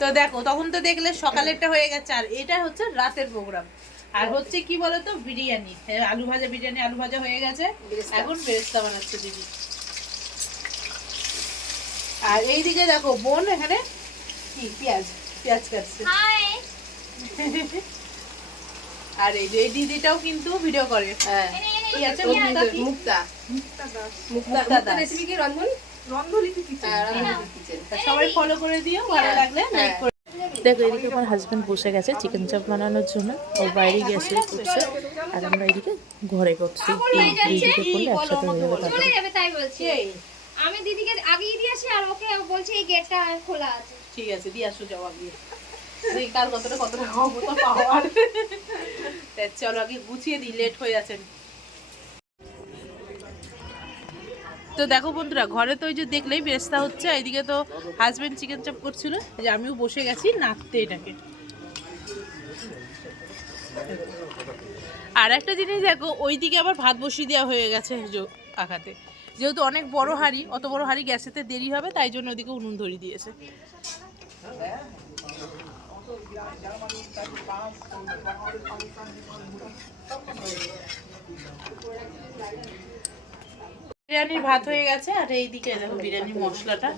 তো দেখো তখন তো দেখলে সকালেরটা হয়ে গেছে আর এটা হচ্ছে রাতের প্রোগ্রাম আর হচ্ছে কি বলতো বিরিয়ানি। আলু ভাজা বিরিয়ানি আলু ভাজা হয়ে গেছে। এখন বেরেস্তা বানাচ্ছে দিদি। আর এইদিকে দেখো বোন এখানে কি পেঁয়াজ পেঁয়াজ কাটছে। আর এই যে এই দিদিটাও কিন্তু ভিডিও করে। হ্যাঁ। কি আছে মুক্তা মুক্তা মুক্তা। মুক্তা দাস। রেসিপি কি রন্ধন? রন্ধলিপি হ্যাঁ কিচেন সবাই ফলো করে দিও ভালো লাগলে লাইক করে দেখো এদিকে আমার হাজব্যান্ড বসে গেছে চিকেন চাপ বানানোর জন্য। ও বাইরে গেছে করছে আর আমরা এদিকে ঘরে করছি। করলে একসাথে হয়ে যাবে তাড়াতাড়ি চলে যাবে তাই বলছি। এই, আমি দিদিকে আগেই দিয়ে আসি আর ওকে বলছি এই গেটটা খোলা আছে। ঠিক আছে দিয়ে আসো জবাব দিয়ে কার কতটা কতটা ক্ষমতা পাওয়ার চলো আগে গুছিয়ে দিই লেট হয়ে যাচ্ছে। তো দেখো বন্ধুরা, ঘরে তো ওই যে দেখলেই বেস্তা হচ্ছে এইদিকে তো হাজবেন্ড চিকেন চাপ করছিল। যে আমিও বসে গেছি নাড়তে এটাকে। আর একটা জিনিস দেখো, ওইদিকে আবার ভাত বসিয়ে দেওয়া হয়ে গেছে আঘাতে। যেহেতু অনেক বড় হাঁড়ি, অত বড় হাঁড়ি গ্যাসেতে দেরি হবে, তাই জন্য ওদিকে উনুন ধরিয়ে দিয়েছে। বিরিয়ানির ভাত হয়ে গেছে আর এইদিকে দেখো বিরিয়ানির মশলাটা।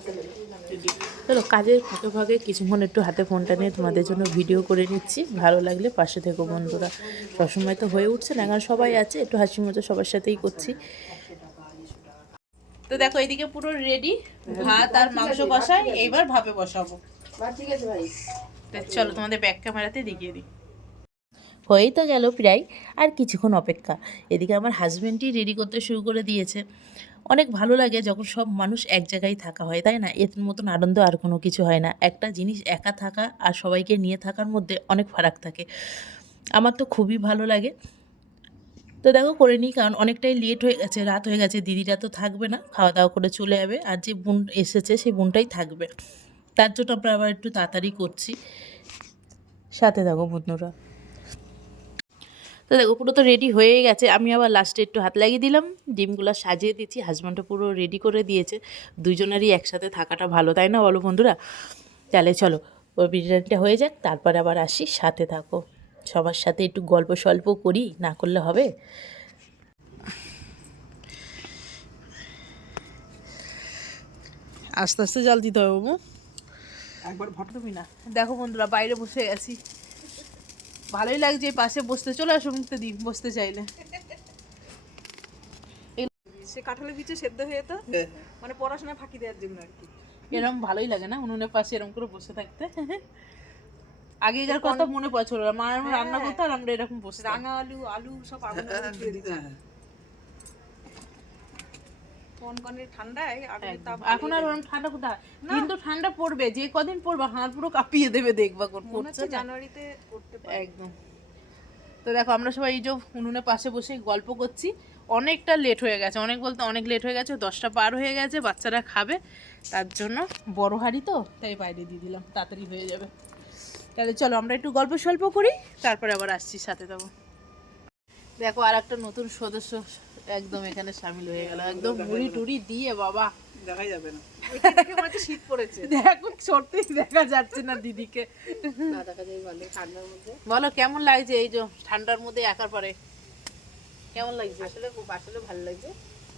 চলো কাজের ফাঁকে ফাঁকে কিছুক্ষণ একটু হাতে ফোনটা নিয়ে তোমাদের জন্য ভিডিও করে নিচ্ছি। ভালো লাগলে পাশে থেকো বন্ধুরা। সবসময় তো হয়ে উঠছে না কারণ সবাই আছে একটু হাসি মজা সবার সাথেই করছি। তো দেখো এইদিকে পুরো রেডি ভাত আর মাংস কষাই এইবার ভাপে বসাবো। ঠিক আছে ভাই। চলো তোমাদের ব্যাক ক্যামেরাতে দেখিয়ে দিই। হয়েই তো গেল প্রায় আর কিছুক্ষণ অপেক্ষা। এদিকে আমার হাজব্যান্ডই রেডি করতে শুরু করে দিয়েছে। অনেক ভালো লাগে যখন সব মানুষ এক জায়গায় থাকা হয়, তাই না? এর মতন আনন্দ আর কোনো কিছু হয় না। একটা জিনিস একা থাকা আর সবাইকে নিয়ে থাকার মধ্যে অনেক ফারাক থাকে। আমার তো খুবই ভালো লাগে। তো দেখো, করে নিই, কারণ অনেকটাই লেট হয়ে গেছে, রাত হয়ে গেছে দিদিরা তো থাকবে না। খাওয়া দাওয়া করে চলে যাবে আর যে বোন এসেছে, সেই বোনটাই থাকবে। তার জন্য আমরা আবার একটু তাড়াতাড়ি করছি। সাথে থাকো বন্ধুরা তো দেখো, পুরো তো রেডি হয়ে গেছে। আমি আবার লাস্টে একটু হাত লাগিয়ে দিলাম, ডিমগুলো সাজিয়ে দিচ্ছি হাজব্যান্ডও পুরো রেডি করে দিয়েছে। দুজনেরই একসাথে থাকাটা ভালো, তাই না বলো বন্ধুরা? তাহলে চলো, ওই বিরিয়ানিটা হয়ে যাক, তারপরে আবার আসি, সাথে থাকো। সবার সাথে একটু গল্প স্বল্প করি, না করলে হবে? আস্তে আস্তে জল দিতে হবে, বাবু। একবার তুমি না। দেখো বন্ধুরা, বাইরে বসে গেছি ভালোই লাগছে এই পাশে বসতে। চলে আসো মুক্তি দিই বসতে চাইলে। সে কাঁঠালের বিচে সেদ্ধ হয়ে তো মানে পড়াশোনা ফাঁকি দেওয়ার জন্য আর কি। এরকম ভালোই লাগে না উনুনের পাশে এরকম করে বসে থাকতে? আগেকার কথা মনে পড়ছিল মা রান্না করতো আর আমরা এরকম বসে রাঙা আলু আলু সব আগুন দিত কনকনে ঠান্ডায় আগুনের তাপ এখন আর ওরকম ঠান্ডা কোথায়? কিন্তু ঠান্ডা পড়বে যে কদিন পড়বে হাড় পুরো কাঁপিয়ে দেবে দেখবা কোন করছে জানুয়ারিতে করতে পারে। একদম। তো দেখো আমরা সবাই এই যে উনুনের পাশে বসে গল্প করছি। অনেকটা লেট হয়ে গেছে। অনেক বলতে অনেক লেট হয়ে গেছে দশটা পার হয়ে গেছে বাচ্চারা খাবে। তার জন্য বড় হাড়ি তো তাই বাইরে দিয়ে দিলাম। তাড়াতাড়ি হয়ে যাবে। তাহলে চলো আমরা একটু গল্প স্বল্প করি তারপরে আবার আসছি সাথে দেবো দেখো আর একটা নতুন সদস্য একদম এখানে সামিল হয়ে গেল। একদম মুড়ি টুড়ি দিয়ে বাবা। দেখা যাবে না। দেখে মনে হচ্ছে শীত পড়েছে। দেখো সত্যি দেখা যাচ্ছে না দিদিকে। না দেখা যায় ভালো ঠান্ডার মধ্যে। বলো কেমন লাগছে এই যে ঠান্ডার মধ্যে একার পরে? কেমন লাগছে? আসলে খুব আসলে ভালো লাগছে।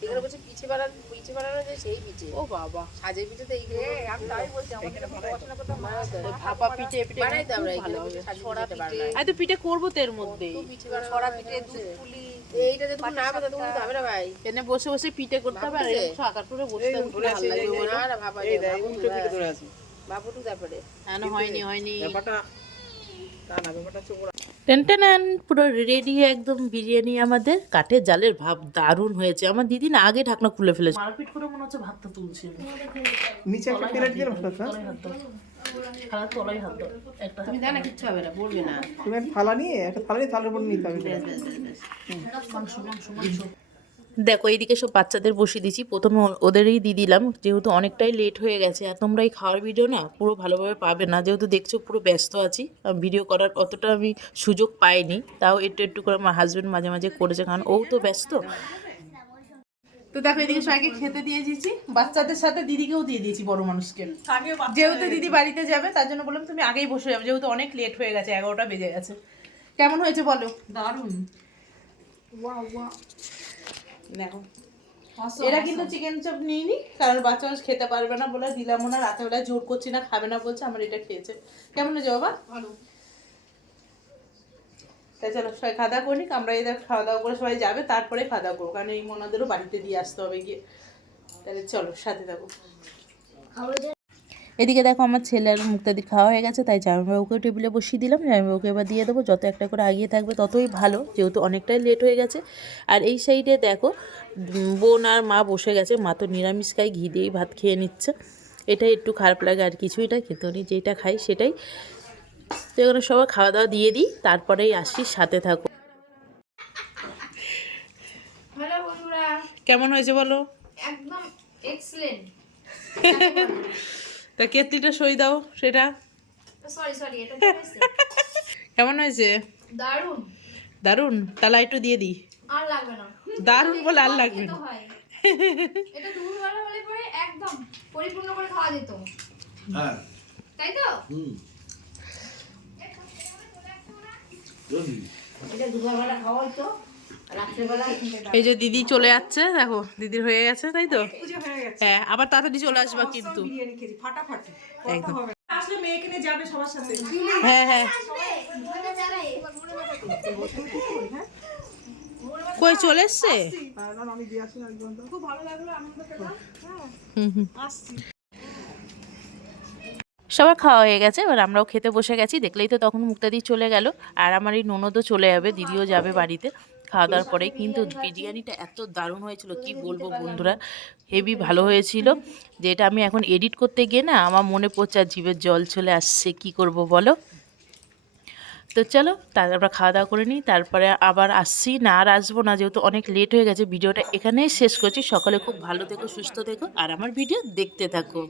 এখানে বলছে পিঠে বানানো পিঠে বানানো যে সেই পিঠে। ও বাবা। সাজের পিঠে তো এইগুলো আমি তাই বলছি আমাদের পড়াশোনা ভাপা পিঠে পিঠে আমরা এগুলো ছড়া পিঠে আমি তো পিঠে করব তো এর মধ্যে। পিঠে ছড়া পিঠে দুধ পুলি এইটা যদি না পাতা তুমি তো হবে না ভাই। এনে বসে বসে পিঠে করতে হবে আর ভাপা আকার করে বসতে হবে ভালো লাগবে? না না ভাবা এই যায় দেখ উল্টো পিঠে ধরে আছে। বাবুটু তারপরে হ্যাঁ, না, হয়নি হয়নি। ব্যাপারটা তা না ব্যাপারটা ওরা টেনটেনান পুরো রেডি একদম বিরিয়ানি আমাদের কাঠে জালের ভাব দারুণ হয়েছে। আমার দিদি না আগে ঢাকনা খুলে ফেলেছে। মারপিট করে মনে হচ্ছে ভাতটা তুলছে। নিচে একটা প্লেট হাত তলায় হাত দাও। একটা তুমি জানা কিচ্ছু হবে না বলবে না। তুমি ফালা নিয়ে একটা ফালা নিয়ে থালার উপর নিতে হবে। মাংস মাংস মাংস। দেখো এইদিকে সব বাচ্চাদের বসিয়ে দিচ্ছি প্রথমে ও- ওদেরই দিয়ে দিলাম। যেহেতু অনেকটাই লেট হয়ে গেছে আর তোমরা এই খাওয়ার ভিডিও না পুরো ভালোভাবে পাবে না। যেহেতু দেখছ পুরো ব্যস্ত আছি ভিডিও করার অতটা আমি সুযোগ পাইনি। তাও একটু একটু করে আমার হাজব্যান্ড মাঝে মাঝে করেছে কারণ ও তো ব্যস্ত। তো দেখো এদিকে সবাইকে খেতে দিয়ে দিয়েছি। বাচ্চাদের সাথে দিদিকেও দিয়ে দিয়েছি বড় মানুষকে। যেহেতু দিদি বাড়িতে যাবে তার জন্য বললাম তুমি আগেই বসে যাবে যেহেতু অনেক লেট হয়ে গেছে এগারোটা বেজে গেছে। কেমন হয়েছে বলো? দারুণ। দেখো। এরা কিন্তু চিকেন চপ নিইনি কারণ বাচ্চা মানুষ খেতে পারবে না বলে দিলাম না রাতেবেলা জোর করছি না খাবে না বলছে আমার এটা খেয়েছে। কেমন হয়েছে বাবা? ভালো। তাই চলো সবাই খাওয়া দাওয়া করি আমরা এদের খাওয়া দাওয়া করে সবাই যাবে তারপরে খাওয়া দাওয়া করব কারণ এই মনাদেরও বাড়িতে দিয়ে আসতে হবে গিয়ে। তাহলে চলো সাথে থাকো। এদিকে দেখো আমার ছেলের মুক্তাদি খাওয়া হয়ে গেছে তাই জামাইবাবুকে টেবিলে বসিয়ে দিলাম জামাইবাবুকে এবার দিয়ে দেবো যত একটা করে আগিয়ে থাকবে ততই ভালো যেহেতু অনেকটাই লেট হয়ে গেছে। আর এই সাইডে দেখো বোন আর মা বসে গেছে মা তো নিরামিষ খাই ঘি দিয়েই ভাত খেয়ে নিচ্ছে। এটাই একটু খারাপ লাগে আর কিছুই না কিন্তু উনি যেটা খাই সেটাই। তো এখানে সবাই খাওয়া দাওয়া দিয়ে দিই তারপরেই আসি সাথে থাকো। কেমন হয়েছে বলো? একদম এক্সেলেন্ট তা কেতলিটা সই দাও সেটা। সরি সরি এটা কেমন হয়েছে? দারুণ। দারুণ? তাহলে একটু দিয়ে দিই। আর লাগবে না। দারুণ বলে আর লাগবে না। এটা দুপুরবেলা হলে পরে একদম পরিপূর্ণ করে খাওয়া যেত। হ্যাঁ। তাই তো? হুম। এই যে দিদি চলে যাচ্ছে দেখো দিদির হয়ে গেছে তাই তো? হয়ে আবার তাড়াতাড়ি চলে আসবা কিন্তু। একদম। হ্যাঁ হ্যাঁ। কই চলে এসছে? সবার খাওয়া হয়ে গেছে এবার আমরাও খেতে বসে গেছি। দেখলেই তো তখন মুক্তাদি চলে গেল আর আমার এই ননদও চলে যাবে দিদিও যাবে বাড়িতে। খাওয়া দাওয়ার পরে কিন্তু বিরিয়ানিটা এত দারুণ হয়েছিল কি বলব বন্ধুরা? হেভি ভালো হয়েছিল। যেটা আমি এখন এডিট করতে গিয়ে না আমার মনে পড়ছে আর জিভের জল চলে আসছে কি করব বলো? তো চলো তারপর আমরা খাওয়া দাওয়া করে নিই তারপরে আবার আসছি না আর আসব না যেহেতু অনেক লেট হয়ে গেছে ভিডিওটা এখানেই শেষ করছি। সকালে খুব ভালো থেকো সুস্থ থেকো আর আমার ভিডিও দেখতে থাকো।